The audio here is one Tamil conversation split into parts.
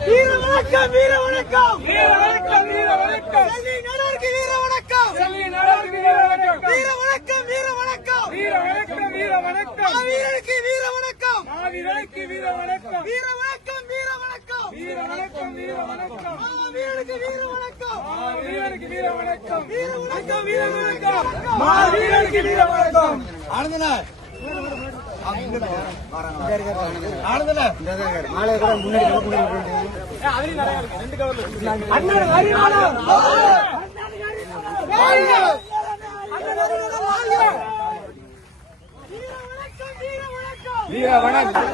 வீர வணக்கம் வீர வணக்கம் வீர வணக்கம் வீர வணக்கம் செல்வி நடருக்கு வீர வணக்கம் செல்வி வீர வணக்கம் வீர வணக்கம் வீர வணக்கம் வீர வணக்கம் வீர வணக்கம் வீரருக்கு வீர வணக்கம் மாவீரனுக்கு வீர வணக்கம் வீர வணக்கம் வீர வணக்கம் வீர வணக்கம் வீர வணக்கம் வீரருக்கு வீர வணக்கம் மாவீரனுக்கு வீர வணக்கம் வீர வணக்கம் வீர வணக்கம் மாவீரனுக்கு வீர வணக்கம் ஆனந்தன வீர வணக்கம்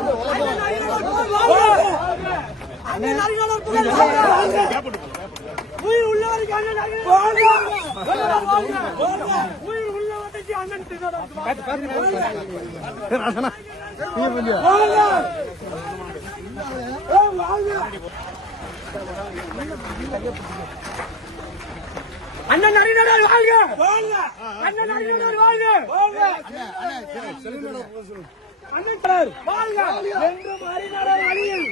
உள்ளவருக்கு அண்ணன் அறிஞர்கள் வாழ்க வாழ்க அண்ணன் அறிஞர்கள் வாழ்க வாழ்க அண்ணன் வாழ்க என்றும் அறிஞர்கள் அழியும்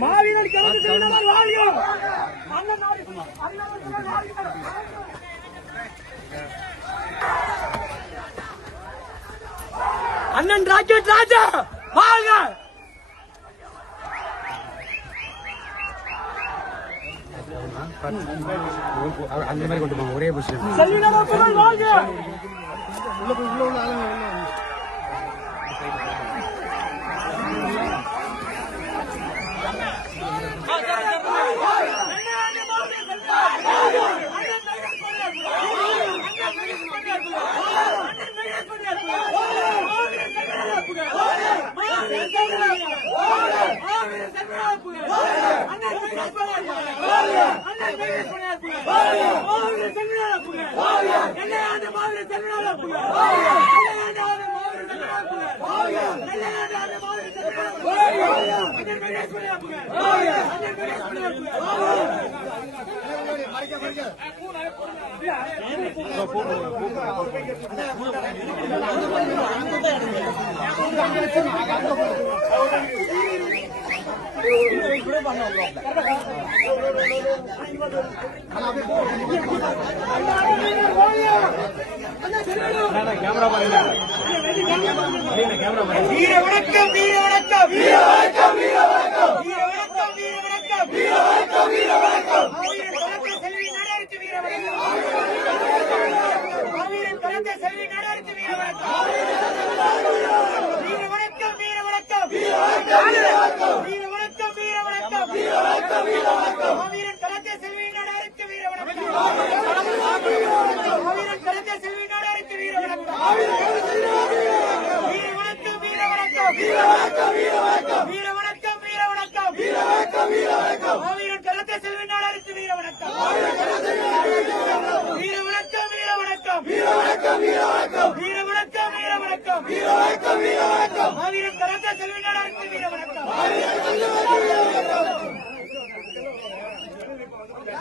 மாவீரர் கிழக்கு திருநகர் வாழியும் அண்ணன் ராக்கெட் ராஜா வாழ்க அந்த மாதிரி கொண்டு போங்க ஒரே பஸ் வாழ்க போட்டு புகழ் வாழ்க வீர வணக்கம் வீர வணக்கம் வீர வணக்கம் வீர வணக்கம் வீர வணக்கம் வீர வணக்கம் வீர வணக்கம் வீர வணக்கம் மாவீரன் கலந்த செல்வி நாடாருக்கு வீர வணக்கம் மாவீரன் கலந்த செல்வி நாடாருக்கு வீர வணக்கம் வீர வணக்கம் வீர வணக்கம் வீர வணக்கம் வீர வணக்கம் வீர வணக்கம் வீர வணக்கம் வீர வணக்கம் மாவீரன் கலந்த செல்வி நாடாருக்கு வீர வணக்கம். மாவீரன் கலந்த செல்வி நாடாருக்கு வீர வணக்கம் வீர வணக்கம். வீர வணக்கம் வீர வணக்கம். வீர வணக்கம் வீர வணக்கம். வீர வணக்கம் வீர வணக்கம்.